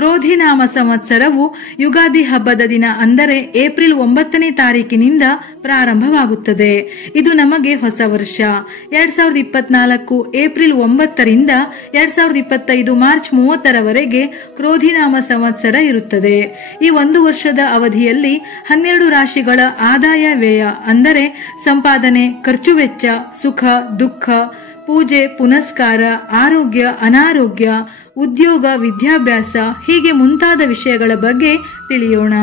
ಕ್ರೋಧಿ ನಾಮ ಸಂವತ್ಸರವು ಯುಗಾದಿ ಹಬ್ಬದ ದಿನ ಅಂದರೆ ಏಪ್ರಿಲ್ 9ನೇ ತಾರೀಕಿನಿಂದ ಪ್ರಾರಂಭವಾಗುತ್ತದೆ. ಇದು ನಮಗೆ ಹೊಸ ವರ್ಷ. 2024 ಏಪ್ರಿಲ್ 9ರಿಂದ 2025 ಮಾರ್ಚ್ 30ರವರೆಗೆ ಕ್ರೋಧಿ ನಾಮ ಸಂವತ್ಸರ ಇರುತ್ತದೆ. ಈ ಒಂದು ವರ್ಷದ ಅವಧಿಯಲ್ಲಿ 12 ರಾಶಿಗಳ ಆದಾಯ ವ್ಯಯ ಅಂದರೆ ಸಂಪಾದನೆ, ಖರ್ಚು ವೆಚ್ಚ, ಸುಖ ದುಃಖ, ಪೂಜೆ ಪುನಸ್ಕಾರ, ಆರೋಗ್ಯ ಅನಾರೋಗ್ಯ, ಉದ್ಯೋಗ ವಿದ್ಯಾಭ್ಯಾಸ ಹೀಗೆ ಮುಂತಾದ ವಿಷಯಗಳ ಬಗ್ಗೆ ತಿಳಿಯೋಣ.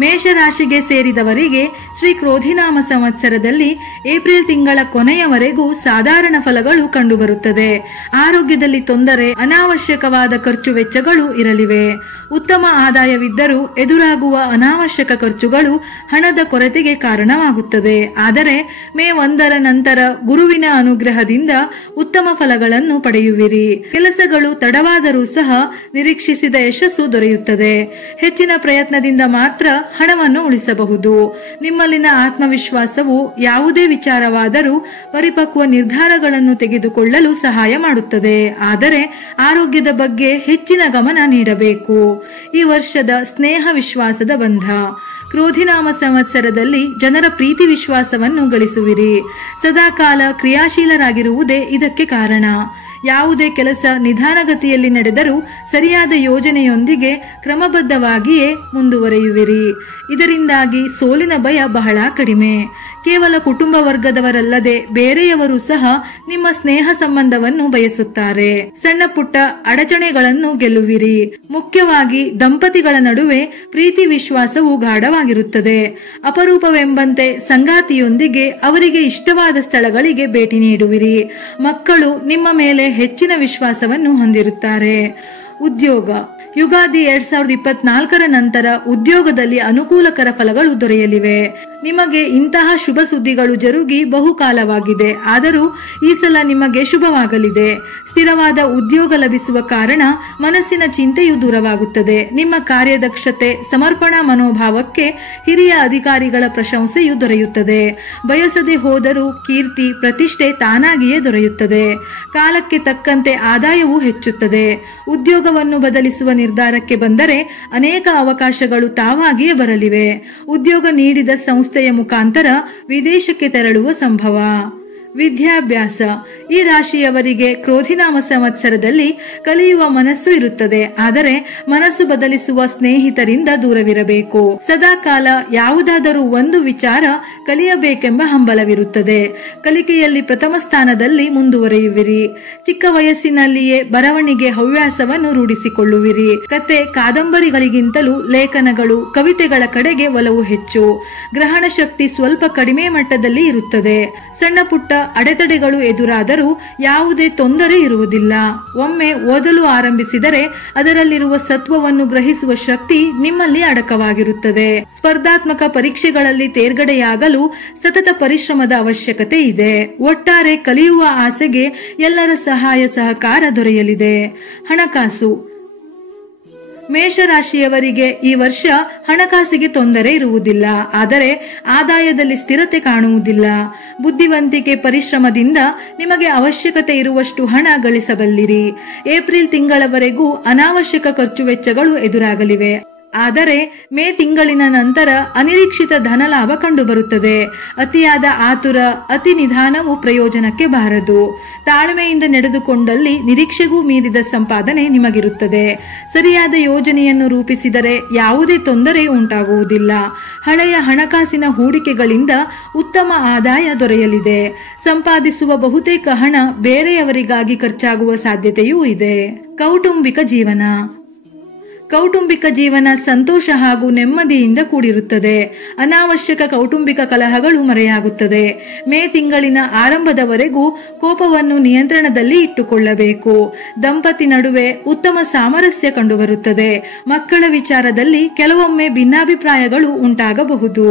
ಮೇಷರಾಶಿಗೆ ಸೇರಿದವರಿಗೆ ಶ್ರೀ ಕ್ರೋಧಿನಾಮ ಸಂವತ್ಸರದಲ್ಲಿ ಏಪ್ರಿಲ್ ತಿಂಗಳ ಕೊನೆಯವರೆಗೂ ಸಾಧಾರಣ ಫಲಗಳು ಕಂಡುಬರುತ್ತದೆ. ಆರೋಗ್ಯದಲ್ಲಿ ತೊಂದರೆ, ಅನಾವಶ್ಯಕವಾದ ಖರ್ಚು ವೆಚ್ಚಗಳು ಇರಲಿವೆ. ಉತ್ತಮ ಆದಾಯವಿದ್ದರೂ ಎದುರಾಗುವ ಅನಾವಶ್ಯಕ ಖರ್ಚುಗಳು ಹಣದ ಕೊರತೆಗೆ ಕಾರಣವಾಗುತ್ತದೆ. ಆದರೆ ಮೇ 1ರ ನಂತರ ಗುರುವಿನ ಅನುಗ್ರಹದಿಂದ ಉತ್ತಮ ಫಲಗಳನ್ನು ಪಡೆಯುವಿರಿ. ಕೆಲಸಗಳು ತಡವಾದರೂ ಸಹ ನಿರೀಕ್ಷಿಸಿದ ಯಶಸ್ಸು ದೊರೆಯುತ್ತದೆ. ಹೆಚ್ಚಿನ ಪ್ರಯತ್ನದಿಂದ ಮಾತ್ರ ಹಣವನ್ನು ಉಳಿಸಬಹುದು. ನಿಮ್ಮಲ್ಲಿನ ಆತ್ಮವಿಶ್ವಾಸವು ಯಾವುದೇ ವಿಚಾರವಾದರೂ ಪರಿಪಕ್ವ ನಿರ್ಧಾರಗಳನ್ನು ತೆಗೆದುಕೊಳ್ಳಲು ಸಹಾಯ ಮಾಡುತ್ತದೆ. ಆದರೆ ಆರೋಗ್ಯದ ಬಗ್ಗೆ ಹೆಚ್ಚಿನ ಗಮನ ನೀಡಬೇಕು. ಈ ವರ್ಷದ ಸ್ನೇಹ ವಿಶ್ವಾಸದ ಬಂಧ. ಕ್ರೋಧಿನಾಮ ಸಂವತ್ಸರದಲ್ಲಿ ಜನರ ಪ್ರೀತಿ ವಿಶ್ವಾಸವನ್ನು ಗಳಿಸುವಿರಿ. ಸದಾಕಾಲ ಕ್ರಿಯಾಶೀಲರಾಗಿರುವುದೇ ಇದಕ್ಕೆ ಕಾರಣ. ಯಾವುದೇ ಕೆಲಸ ನಿಧಾನಗತಿಯಲ್ಲಿ ನಡೆದರೂ ಸರಿಯಾದ ಯೋಜನೆಯೊಂದಿಗೆ ಕ್ರಮಬದ್ಧವಾಗಿಯೇ ಮುಂದುವರೆಯುವಿರಿ. ಇದರಿಂದಾಗಿ ಸೋಲಿನ ಭಯ ಬಹಳ ಕಡಿಮೆ. ಕೇವಲ ಕುಟುಂಬ ವರ್ಗದವರಲ್ಲದೆ ಬೇರೆಯವರು ಸಹ ನಿಮ್ಮ ಸ್ನೇಹ ಸಂಬಂಧವನ್ನು ಬಯಸುತ್ತಾರೆ. ಸಣ್ಣ ಪುಟ್ಟ ಅಡಚಣೆಗಳನ್ನು ಗೆಲ್ಲುವಿರಿ. ಮುಖ್ಯವಾಗಿ ದಂಪತಿಗಳ ನಡುವೆ ಪ್ರೀತಿ ವಿಶ್ವಾಸವು ಗಾಢವಾಗಿರುತ್ತದೆ. ಅಪರೂಪವೆಂಬಂತೆ ಸಂಗಾತಿಯೊಂದಿಗೆ ಅವರಿಗೆ ಇಷ್ಟವಾದ ಸ್ಥಳಗಳಿಗೆ ಭೇಟಿ ನೀಡುವಿರಿ. ಮಕ್ಕಳು ನಿಮ್ಮ ಮೇಲೆ ಹೆಚ್ಚಿನ ವಿಶ್ವಾಸವನ್ನು ಹೊಂದಿರುತ್ತಾರೆ. ಉದ್ಯೋಗ. ಯುಗಾದಿ 2024ರ ನಂತರ ಉದ್ಯೋಗದಲ್ಲಿ ಅನುಕೂಲಕರ ಫಲಗಳು ದೊರೆಯಲಿವೆ. ನಿಮಗೆ ಇಂತಹ ಶುಭ ಸುದ್ದಿಗಳು ಜರುಗಿ ಬಹುಕಾಲವಾಗಿದೆ. ಆದರೂ ಈ ಸಲ ನಿಮಗೆ ಶುಭವಾಗಲಿದೆ. ಸ್ಥಿರವಾದ ಉದ್ಯೋಗ ಲಭಿಸುವ ಕಾರಣ ಮನಸ್ಸಿನ ಚಿಂತೆಯು ದೂರವಾಗುತ್ತದೆ. ನಿಮ್ಮ ಕಾರ್ಯದಕ್ಷತೆ, ಸಮರ್ಪಣಾ ಮನೋಭಾವಕ್ಕೆ ಹಿರಿಯ ಅಧಿಕಾರಿಗಳ ಪ್ರಶಂಸೆಯು ದೊರೆಯುತ್ತದೆ. ಬಯಸದೆ ಹೋದರೂ ಕೀರ್ತಿ ಪ್ರತಿಷ್ಠೆ ತಾನಾಗಿಯೇ ದೊರೆಯುತ್ತದೆ. ಕಾಲಕ್ಕೆ ತಕ್ಕಂತೆ ಆದಾಯವೂ ಹೆಚ್ಚುತ್ತದೆ. ಉದ್ಯೋಗವನ್ನು ಬದಲಿಸುವ ನಿರ್ಧಾರಕ್ಕೆ ಬಂದರೆ ಅನೇಕ ಅವಕಾಶಗಳು ತಾವಾಗಿಯೇ ಬರಲಿವೆ. ಉದ್ಯೋಗ ನೀಡಿದ ಸಂಸ್ಥೆಯ ಮುಖಾಂತರ ವಿದೇಶಕ್ಕೆ ತೆರಳುವ ಸಂಭವ. ವಿದ್ಯಾಭ್ಯಾಸ. ಈ ರಾಶಿಯವರಿಗೆ ಕ್ರೋಧಿನಾಮ ಸಂವತ್ಸರದಲ್ಲಿ ಕಲಿಯುವ ಮನಸ್ಸು ಇರುತ್ತದೆ. ಆದರೆ ಮನಸ್ಸು ಬದಲಿಸುವ ಸ್ನೇಹಿತರಿಂದ ದೂರವಿರಬೇಕು. ಸದಾಕಾಲ ಯಾವುದಾದರೂ ಒಂದು ವಿಚಾರ ಕಲಿಯಬೇಕೆಂಬ ಹಂಬಲವಿರುತ್ತದೆ. ಕಲಿಕೆಯಲ್ಲಿ ಪ್ರಥಮ ಸ್ಥಾನದಲ್ಲಿ ಮುಂದುವರಿಯುವಿರಿ. ಚಿಕ್ಕ ವಯಸ್ಸಿನಲ್ಲಿಯೇ ಬರವಣಿಗೆ ಹವ್ಯಾಸವನ್ನು ರೂಢಿಸಿಕೊಳ್ಳುವಿರಿ. ಕತೆ ಕಾದಂಬರಿಗಳಿಗಿಂತಲೂ ಲೇಖನಗಳು, ಕವಿತೆಗಳ ಕಡೆಗೆ ಒಲವು ಹೆಚ್ಚು. ಗ್ರಹಣ ಶಕ್ತಿ ಸ್ವಲ್ಪ ಕಡಿಮೆ ಮಟ್ಟದಲ್ಲಿ ಇರುತ್ತದೆ. ಸಣ್ಣ ಪುಟ್ಟ ಅಡೆತಡೆಗಳು ಎದುರಾದರೂ ಯಾವುದೇ ತೊಂದರೆ ಇರುವುದಿಲ್ಲ. ಒಮ್ಮೆ ಓದಲು ಆರಂಭಿಸಿದರೆ ಅದರಲ್ಲಿರುವ ಸತ್ವವನ್ನು ಗ್ರಹಿಸುವ ಶಕ್ತಿ ನಿಮ್ಮಲ್ಲಿ ಅಡಕವಾಗಿರುತ್ತದೆ. ಸ್ಪರ್ಧಾತ್ಮಕ ಪರೀಕ್ಷೆಗಳಲ್ಲಿ ತೇರ್ಗಡೆಯಾಗಲು ಸತತ ಪರಿಶ್ರಮದ ಅವಶ್ಯಕತೆ ಇದೆ. ಒಟ್ಟಾರೆ ಕಲಿಯುವ ಆಸೆಗೆ ಎಲ್ಲರ ಸಹಾಯ ಸಹಕಾರ ದೊರೆಯಲಿದೆ. ಹಣಕಾಸು. ಮೇಷರಾಶಿಯವರಿಗೆ ಈ ವರ್ಷ ಹಣಕಾಸಿಗೆ ತೊಂದರೆ ಇರುವುದಿಲ್ಲ. ಆದರೆ ಆದಾಯದಲ್ಲಿ ಸ್ಥಿರತೆ ಕಾಣುವುದಿಲ್ಲ. ಬುದ್ಧಿವಂತಿಕೆ, ಪರಿಶ್ರಮದಿಂದ ನಿಮಗೆ ಅವಶ್ಯಕತೆ ಇರುವಷ್ಟು ಹಣ ಗಳಿಸಬಲ್ಲಿರಿ. ಏಪ್ರಿಲ್ ತಿಂಗಳವರೆಗೂ ಅನಾವಶ್ಯಕ ಖರ್ಚು ವೆಚ್ಚಗಳು ಎದುರಾಗಲಿವೆ. ಆದರೆ ಮೇ ತಿಂಗಳಿನ ನಂತರ ಅನಿರೀಕ್ಷಿತ ಧನಲಾಭ ಕಂಡುಬರುತ್ತದೆ. ಅತಿಯಾದ ಆತುರ, ಅತಿ ನಿಧಾನವು ಪ್ರಯೋಜನಕ್ಕೆ ಬಾರದು. ತಾಳ್ಮೆಯಿಂದ ನಡೆದುಕೊಂಡಲ್ಲಿ ನಿರೀಕ್ಷೆಗೂ ಮೀರಿದ ಸಂಪಾದನೆ ನಿಮಗಿರುತ್ತದೆ. ಸರಿಯಾದ ಯೋಜನೆಯನ್ನು ರೂಪಿಸಿದರೆ ಯಾವುದೇ ತೊಂದರೆ ಉಂಟಾಗುವುದಿಲ್ಲ. ಹಳೆಯ ಹಣಕಾಸಿನ ಹೂಡಿಕೆಗಳಿಂದ ಉತ್ತಮ ಆದಾಯ ದೊರೆಯಲಿದೆ. ಸಂಪಾದಿಸುವ ಬಹುತೇಕ ಹಣ ಬೇರೆಯವರಿಗಾಗಿ ಖರ್ಚಾಗುವ ಸಾಧ್ಯತೆಯೂ ಇದೆ. ಕೌಟುಂಬಿಕ ಜೀವನ. ಕೌಟುಂಬಿಕ ಜೀವನ ಸಂತೋಷ ಹಾಗೂ ನೆಮ್ಮದಿಯಿಂದ ಕೂಡಿರುತ್ತದೆ. ಅನಾವಶ್ಯಕ ಕೌಟುಂಬಿಕ ಕಲಹಗಳು ಮರೆಯಾಗುತ್ತದೆ. ಮೇ ತಿಂಗಳಿನ ಆರಂಭದವರೆಗೂ ಕೋಪವನ್ನು ನಿಯಂತ್ರಣದಲ್ಲಿ ಇಟ್ಟುಕೊಳ್ಳಬೇಕು. ದಂಪತಿ ನಡುವೆ ಉತ್ತಮ ಸಾಮರಸ್ಯ ಕಂಡುಬರುತ್ತದೆ. ಮಕ್ಕಳ ವಿಚಾರದಲ್ಲಿ ಕೆಲವೊಮ್ಮೆ ಭಿನ್ನಾಭಿಪ್ರಾಯಗಳು ಉಂಟಾಗಬಹುದು.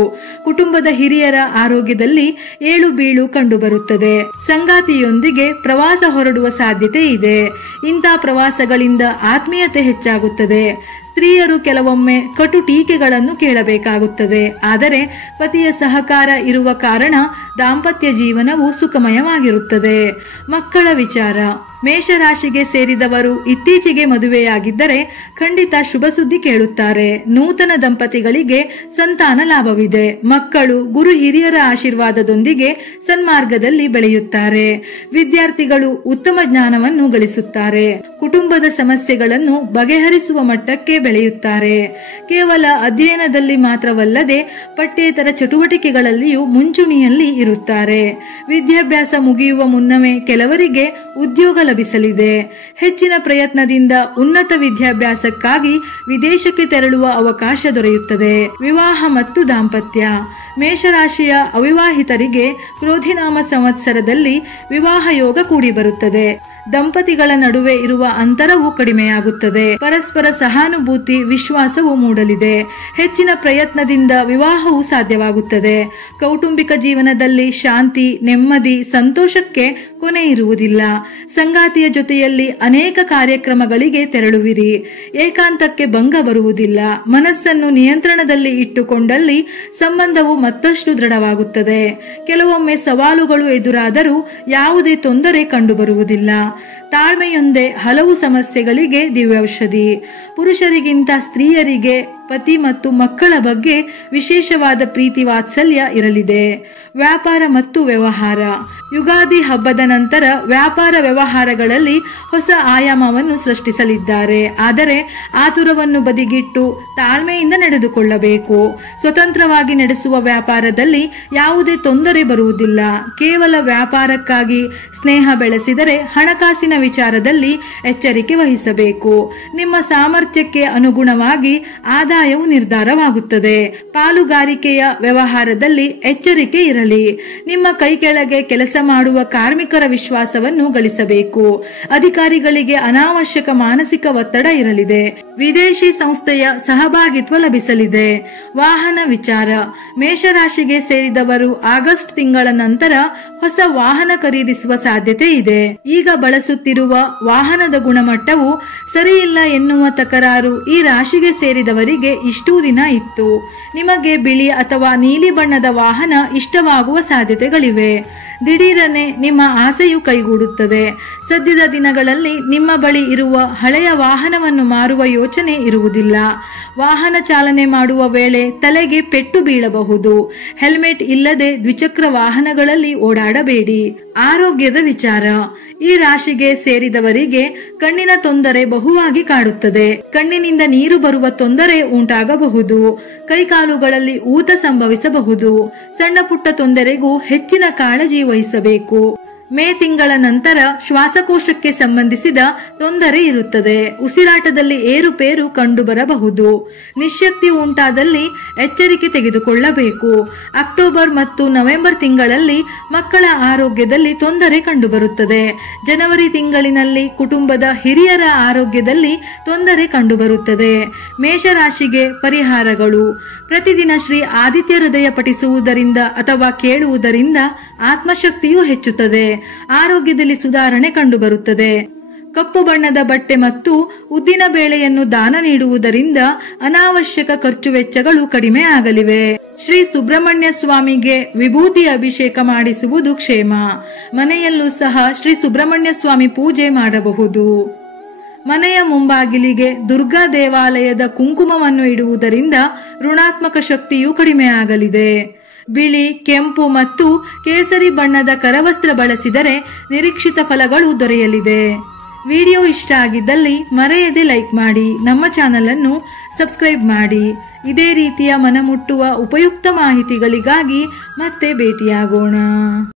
ಕುಟುಂಬದ ಹಿರಿಯರ ಆರೋಗ್ಯದಲ್ಲಿ ಏಳು ಬೀಳು ಕಂಡುಬರುತ್ತದೆ. ಸಂಗಾತಿಯೊಂದಿಗೆ ಪ್ರವಾಸ ಹೊರಡುವ ಸಾಧ್ಯತೆ ಇದೆ. ಇಂಥ ಪ್ರವಾಸಗಳಿಂದ ಆತ್ಮೀಯತೆ ಹೆಚ್ಚಾಗುತ್ತದೆ. ಸ್ತ್ರೀಯರು ಕೆಲವೊಮ್ಮೆ ಕಟು ಟೀಕೆಗಳನ್ನು ಕೇಳಬೇಕಾಗುತ್ತದೆ. ಆದರೆ ಪತಿಯ ಸಹಕಾರ ಇರುವ ಕಾರಣ ದಾಂಪತ್ಯ ಜೀವನವು ಸುಖಮಯವಾಗಿರುತ್ತದೆ. ಮಕ್ಕಳ ವಿಚಾರ. ಮೇಷರಾಶಿಗೆ ಸೇರಿದವರು ಇತ್ತೀಚೆಗೆ ಮದುವೆಯಾಗಿದ್ದರೆ ಖಂಡಿತ ಶುಭ ಸುದ್ದಿ ಕೇಳುತ್ತಾರೆ. ನೂತನ ದಂಪತಿಗಳಿಗೆ ಸಂತಾನ ಲಾಭವಿದೆ. ಮಕ್ಕಳು ಗುರು ಹಿರಿಯರ ಆಶೀರ್ವಾದದೊಂದಿಗೆ ಸನ್ಮಾರ್ಗದಲ್ಲಿ ಬೆಳೆಯುತ್ತಾರೆ. ವಿದ್ಯಾರ್ಥಿಗಳು ಉತ್ತಮ ಜ್ಞಾನವನ್ನು ಗಳಿಸುತ್ತಾರೆ. ಕುಟುಂಬದ ಸಮಸ್ಯೆಗಳನ್ನು ಬಗೆಹರಿಸುವ ಮಟ್ಟಕ್ಕೆ ಬೆಳೆಯುತ್ತಾರೆ. ಕೇವಲ ಅಧ್ಯಯನದಲ್ಲಿ ಮಾತ್ರವಲ್ಲದೆ ಪಠ್ಯೇತರ ಚಟುವಟಿಕೆಗಳಲ್ಲಿಯೂ ಮುಂಚೂಣಿಯಲ್ಲಿ ಇರುತ್ತಾರೆ. ವಿದ್ಯಾಭ್ಯಾಸ ಮುಗಿಯುವ ಮುನ್ನವೇ ಕೆಲವರಿಗೆ ಉದ್ಯೋಗ ಲಭಿಸಲಿದೆ. ಹೆಚ್ಚಿನ ಪ್ರಯತ್ನದಿಂದ ಉನ್ನತ ವಿದ್ಯಾಭ್ಯಾಸಕ್ಕಾಗಿ ವಿದೇಶಕ್ಕೆ ತೆರಳುವ ಅವಕಾಶ ದೊರೆಯುತ್ತದೆ. ವಿವಾಹ ಮತ್ತು ದಾಂಪತ್ಯ. ಮೇಷರಾಶಿಯ ಅವಿವಾಹಿತರಿಗೆ ಕ್ರೋಧಿನಾಮ ಸಂವತ್ಸರದಲ್ಲಿ ವಿವಾಹ ಯೋಗ ಕೂಡಿಬರುತ್ತದೆ. ದಂಪತಿಗಳ ನಡುವೆ ಇರುವ ಅಂತರವು ಕಡಿಮೆಯಾಗುತ್ತದೆ. ಪರಸ್ಪರ ಸಹಾನುಭೂತಿ, ವಿಶ್ವಾಸವು ಮೂಡಲಿದೆ. ಹೆಚ್ಚಿನ ಪ್ರಯತ್ನದಿಂದ ವಿವಾಹವು ಸಾಧ್ಯವಾಗುತ್ತದೆ. ಕೌಟುಂಬಿಕ ಜೀವನದಲ್ಲಿ ಶಾಂತಿ, ನೆಮ್ಮದಿ, ಸಂತೋಷಕ್ಕೆ ಕೊನೆ ಇರುವುದಿಲ್ಲ. ಸಂಗಾತಿಯ ಜೊತೆಯಲ್ಲಿ ಅನೇಕ ಕಾರ್ಯಕ್ರಮಗಳಿಗೆ ತೆರಳುವಿರಿ. ಏಕಾಂತಕ್ಕೆ ಭಂಗ ಬರುವುದಿಲ್ಲ. ಮನಸ್ಸನ್ನು ನಿಯಂತ್ರಣದಲ್ಲಿ ಇಟ್ಟುಕೊಂಡಲ್ಲಿ ಸಂಬಂಧವು ಮತ್ತಷ್ಟು ದೃಢವಾಗುತ್ತದೆ. ಕೆಲವೊಮ್ಮೆ ಸವಾಲುಗಳು ಎದುರಾದರೂ ಯಾವುದೇ ತೊಂದರೆ ಕಂಡುಬರುವುದಿಲ್ಲ. ತಾಳ್ಮೆಯೊಂದೇ ಹಲವು ಸಮಸ್ಯೆಗಳಿಗೆ ದಿವ್ಯೌಷಧಿ. ಪುರುಷರಿಗಿಂತ ಸ್ತ್ರೀಯರಿಗೆ ಪತಿ ಮತ್ತು ಮಕ್ಕಳ ಬಗ್ಗೆ ವಿಶೇಷವಾದ ಪ್ರೀತಿ ವಾತ್ಸಲ್ಯ ಇರಲಿದೆ. ವ್ಯಾಪಾರ ಮತ್ತು ವ್ಯವಹಾರ. ಯುಗಾದಿ ಹಬ್ಬದ ನಂತರ ವ್ಯಾಪಾರ ವ್ಯವಹಾರಗಳಲ್ಲಿ ಹೊಸ ಆಯಾಮವನ್ನು ಸೃಷ್ಟಿಸಲಿದ್ದಾರೆ. ಆದರೆ ಆತುರವನ್ನು ಬದಿಗಿಟ್ಟು ತಾಳ್ಮೆಯಿಂದ ನಡೆದುಕೊಳ್ಳಬೇಕು. ಸ್ವತಂತ್ರವಾಗಿ ನಡೆಸುವ ವ್ಯಾಪಾರದಲ್ಲಿ ಯಾವುದೇ ತೊಂದರೆ ಬರುವುದಿಲ್ಲ. ಕೇವಲ ವ್ಯಾಪಾರಕ್ಕಾಗಿ ಸ್ನೇಹ ಬೆಳೆಸಿದರೆ ಹಣಕಾಸಿನ ವಿಚಾರದಲ್ಲಿ ಎಚ್ಚರಿಕೆ ವಹಿಸಬೇಕು. ನಿಮ್ಮ ಸಾಮರ್ಥ್ಯಕ್ಕೆ ಅನುಗುಣವಾಗಿ ಆದಾಯವು ನಿರ್ಧಾರವಾಗುತ್ತದೆ. ಪಾಲುಗಾರಿಕೆಯ ವ್ಯವಹಾರದಲ್ಲಿ ಎಚ್ಚರಿಕೆ ಇರಲಿ. ನಿಮ್ಮ ಕೈ ಕೆಳಗೆ ಕೆಲಸ ಮಾಡುವ ಕಾರ್ಮಿಕರ ವಿಶ್ವಾಸವನ್ನು ಗಳಿಸಬೇಕು. ಅಧಿಕಾರಿಗಳಿಗೆ ಅನಾವಶ್ಯಕ ಮಾನಸಿಕ ಒತ್ತಡ ಇರಲಿದೆ. ವಿದೇಶಿ ಸಂಸ್ಥೆಯ ಸಹಭಾಗಿತ್ವ ಲಭಿಸಲಿದೆ. ವಾಹನ ವಿಚಾರ. ಮೇಷರಾಶಿಗೆ ಸೇರಿದವರು ಆಗಸ್ಟ್ ತಿಂಗಳ ನಂತರ ಹೊಸ ವಾಹನ ಖರೀದಿಸುವ ಸಾಧ್ಯತೆ ಇದೆ. ಈಗ ಬಳಸುತ್ತಿರುವ ವಾಹನದ ಗುಣಮಟ್ಟವು ಸರಿಯಿಲ್ಲ ಎನ್ನುವ ತಕರಾರು ಈ ರಾಶಿಗೆ ಸೇರಿದವರಿಗೆ ಇಷ್ಟೂ ದಿನ ಇತ್ತು. ನಿಮಗೆ ಬಿಳಿ ಅಥವಾ ನೀಲಿ ಬಣ್ಣದ ವಾಹನ ಇಷ್ಟವಾಗುವ ಸಾಧ್ಯತೆಗಳಿವೆ. ದಿಢೀರನೆ ನಿಮ್ಮ ಆಸೆಯು ಕೈಗೂಡುತ್ತದೆ. ಸದ್ಯದ ದಿನಗಳಲ್ಲಿ ನಿಮ್ಮ ಬಳಿ ಇರುವ ಹಳೆಯ ವಾಹನವನ್ನು ಮಾರುವ ಯೋಚನೆ ಇರುವುದಿಲ್ಲ. ವಾಹನ ಚಾಲನೆ ಮಾಡುವ ವೇಳೆ ತಲೆಗೆ ಪೆಟ್ಟು ಬೀಳಬಹುದು. ಹೆಲ್ಮೆಟ್ ಇಲ್ಲದೆ ದ್ವಿಚಕ್ರ ವಾಹನಗಳಲ್ಲಿ ಓಡಾಡಬೇಡಿ. ಆರೋಗ್ಯದ ವಿಚಾರ. ಈ ರಾಶಿಗೆ ಸೇರಿದವರಿಗೆ ಕಣ್ಣಿನ ತೊಂದರೆ ಬಹುವಾಗಿ ಕಾಡುತ್ತದೆ. ಕಣ್ಣಿನಿಂದ ನೀರು ಬರುವ ತೊಂದರೆ ಉಂಟಾಗಬಹುದು. ಕೈಕಾಲುಗಳಲ್ಲಿ ಊತ ಸಂಭವಿಸಬಹುದು. ಸಣ್ಣ ಪುಟ್ಟ ತೊಂದರೆಗೂ ಹೆಚ್ಚಿನ ಕಾಳಜಿ ವಹಿಸಬೇಕು. ಮೇ ತಿಂಗಳ ನಂತರ ಶ್ವಾಸಕೋಶಕ್ಕೆ ಸಂಬಂಧಿಸಿದ ತೊಂದರೆ ಇರುತ್ತದೆ. ಉಸಿರಾಟದಲ್ಲಿ ಏರುಪೇರು ಕಂಡುಬರಬಹುದು. ನಿಶ್ಶಕ್ತಿ ಉಂಟಾದಲ್ಲಿ ಎಚ್ಚರಿಕೆ ತೆಗೆದುಕೊಳ್ಳಬೇಕು. ಅಕ್ಟೋಬರ್ ಮತ್ತು ನವೆಂಬರ್ ತಿಂಗಳಲ್ಲಿ ಮಕ್ಕಳ ಆರೋಗ್ಯದಲ್ಲಿ ತೊಂದರೆ ಕಂಡುಬರುತ್ತದೆ. ಜನವರಿ ತಿಂಗಳಿನಲ್ಲಿ ಕುಟುಂಬದ ಹಿರಿಯರ ಆರೋಗ್ಯದಲ್ಲಿ ತೊಂದರೆ ಕಂಡುಬರುತ್ತದೆ. ಮೇಷರಾಶಿಗೆ ಪರಿಹಾರಗಳು. ಪ್ರತಿದಿನ ಶ್ರೀ ಆದಿತ್ಯ ಹೃದಯ ಪಠಿಸುವುದರಿಂದ ಅಥವಾ ಕೇಳುವುದರಿಂದ ಆತ್ಮಶಕ್ತಿಯೂ ಹೆಚ್ಚುತ್ತದೆ. ಆರೋಗ್ಯದಲ್ಲಿ ಸುಧಾರಣೆ ಕಂಡುಬರುತ್ತದೆ. ಕಪ್ಪು ಬಣ್ಣದ ಬಟ್ಟೆ ಮತ್ತು ಉದ್ದಿನ ಬೇಳೆಯನ್ನು ದಾನ ನೀಡುವುದರಿಂದ ಅನಾವಶ್ಯಕ ಖರ್ಚು ವೆಚ್ಚಗಳು ಕಡಿಮೆ ಆಗಲಿವೆ. ಶ್ರೀ ಸುಬ್ರಹ್ಮಣ್ಯ ಸ್ವಾಮಿಗೆ ವಿಭೂತಿ ಅಭಿಷೇಕ ಮಾಡಿಸುವುದು ಕ್ಷೇಮ. ಮನೆಯಲ್ಲೂ ಸಹ ಶ್ರೀ ಸುಬ್ರಹ್ಮಣ್ಯ ಸ್ವಾಮಿ ಪೂಜೆ ಮಾಡಬಹುದು. ಮನೆಯ ಮುಂಬಾಗಿಲಿಗೆ ದುರ್ಗಾ ದೇವಾಲಯದ ಕುಂಕುಮವನ್ನು ಇಡುವುದರಿಂದ ಋಣಾತ್ಮಕ ಶಕ್ತಿಯು ಕಡಿಮೆ ಆಗಲಿದೆ. ಬಿಳಿ, ಕೆಂಪು ಮತ್ತು ಕೇಸರಿ ಬಣ್ಣದ ಕರವಸ್ತ್ರ ಬಳಸಿದರೆ ನಿರೀಕ್ಷಿತ ಫಲಗಳು ದೊರೆಯಲಿದೆ. ವಿಡಿಯೋ ಇಷ್ಟ ಆಗಿದ್ದಲ್ಲಿ ಮರೆಯದೆ ಲೈಕ್ ಮಾಡಿ, ನಮ್ಮ ಚಾನೆಲ್ ಅನ್ನು ಸಬ್ಸ್ಕ್ರೈಬ್ ಮಾಡಿ. ಇದೇ ರೀತಿಯ ಮನಮುಟ್ಟುವ ಉಪಯುಕ್ತ ಮಾಹಿತಿಗಳಿಗಾಗಿ ಮತ್ತೆ ಭೇಟಿಯಾಗೋಣ.